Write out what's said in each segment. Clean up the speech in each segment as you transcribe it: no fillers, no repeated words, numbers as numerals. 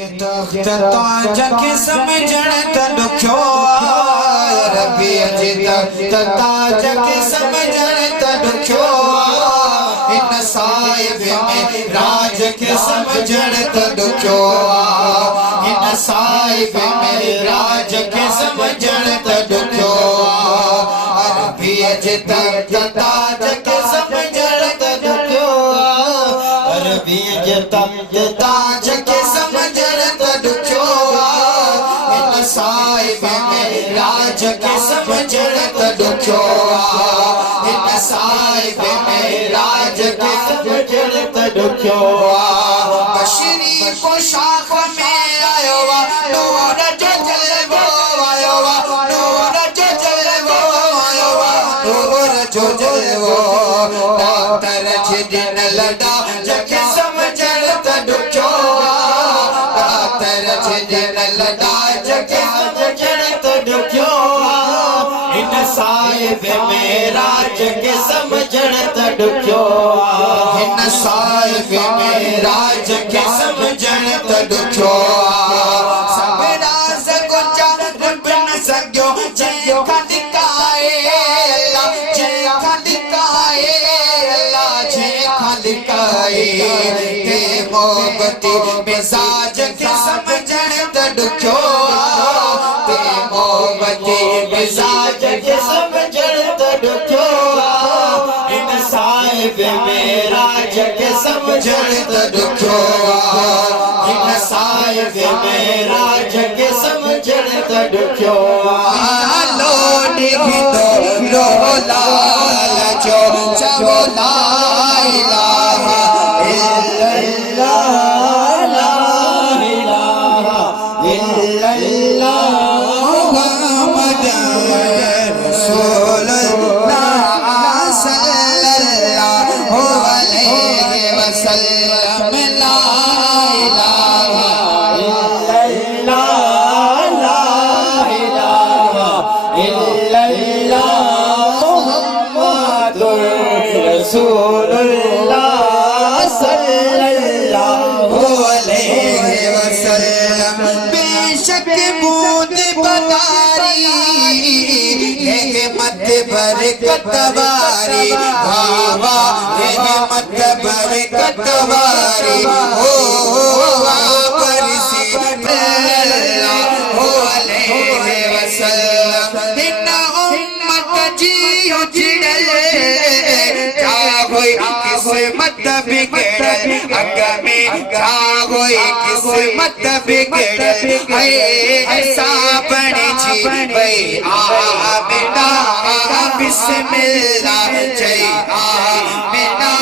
تخت تاج کے سمجھن تڈکھو ربی جی تخت تاج کے سمجھن تڈکھو ان صاحب میں راج کے سمجھن تڈکھو ان صاحب میں راج کے سمجھن تڈکھو ربی جی تخت تاج کے سمجھن تڈکھو ربی جی تخت تاج کے سمجھن تڈکھو ان صاحب میں راج کے سمجھن تڈکھو ان صاحب میں راج کے سمجھن تڈکھو بشری کو شاخ میں آیو نور جو جلوو آیو نور جو جلوو آیو نور جو جلوو ڈاکٹر جھڈن لڈا جگ سمجھن تڈکھو ڈاکٹر جھڈن لڈا جگ سمجھن تڈکھو ان صاحب میں راج کے سمجھن تڈکھو ان صاحب میں راج کے سمجھن تڈکھو سب راز کو رب نہ سگیو جے خالقائے اللہ جے خالقائے اللہ جے خالقائے تے محبتی مزاج کے سمجھن تڈکھو تے محبتی مزاج کے سمجھن تڈکھو ان صاحب میں راج کے سمجھن تڈکھو ان صاحب میں راج کے سمجھن تڈکھو لوڈ گھتو لو لال جو چو لا الہ الا اللہ لا الہ الا اللہ محمد رسول اللہ صلی اللہ علیہ وسلم لا الہ الا اللہ لا الہ الا اللہ محمد رسول اللہ صلی اللہ علیہ وسلم بے شک بود بداری نعمت برکت واری نعمت برکت واری برسی اللہ علیہ وسلم ان امت جی اجڑل کیا ہوئی قسمت بگڑل اگا میں کیا ہوئی قسمت بگڑل ایسا بڑی جی بھئی آمینہ بسم اللہ جی آمینہ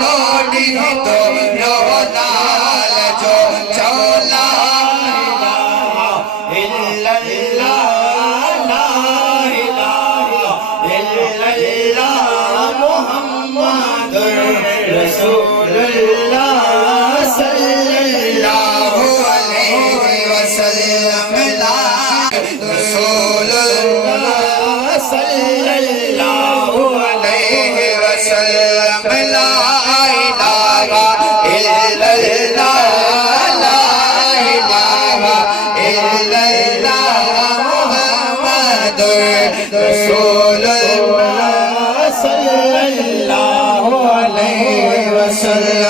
لوڈ تو لو لال جو چولا الا اللہ لا الہ الا اللہ محمد رسول اللہ صلی اللہ علیہ وسلم لا رسول اللہ صلی اللہ علیہ وسلم لا الہ الا اللہ لا الہ الا اللہ محمد رسول اللہ صلی اللہ علیہ وسلم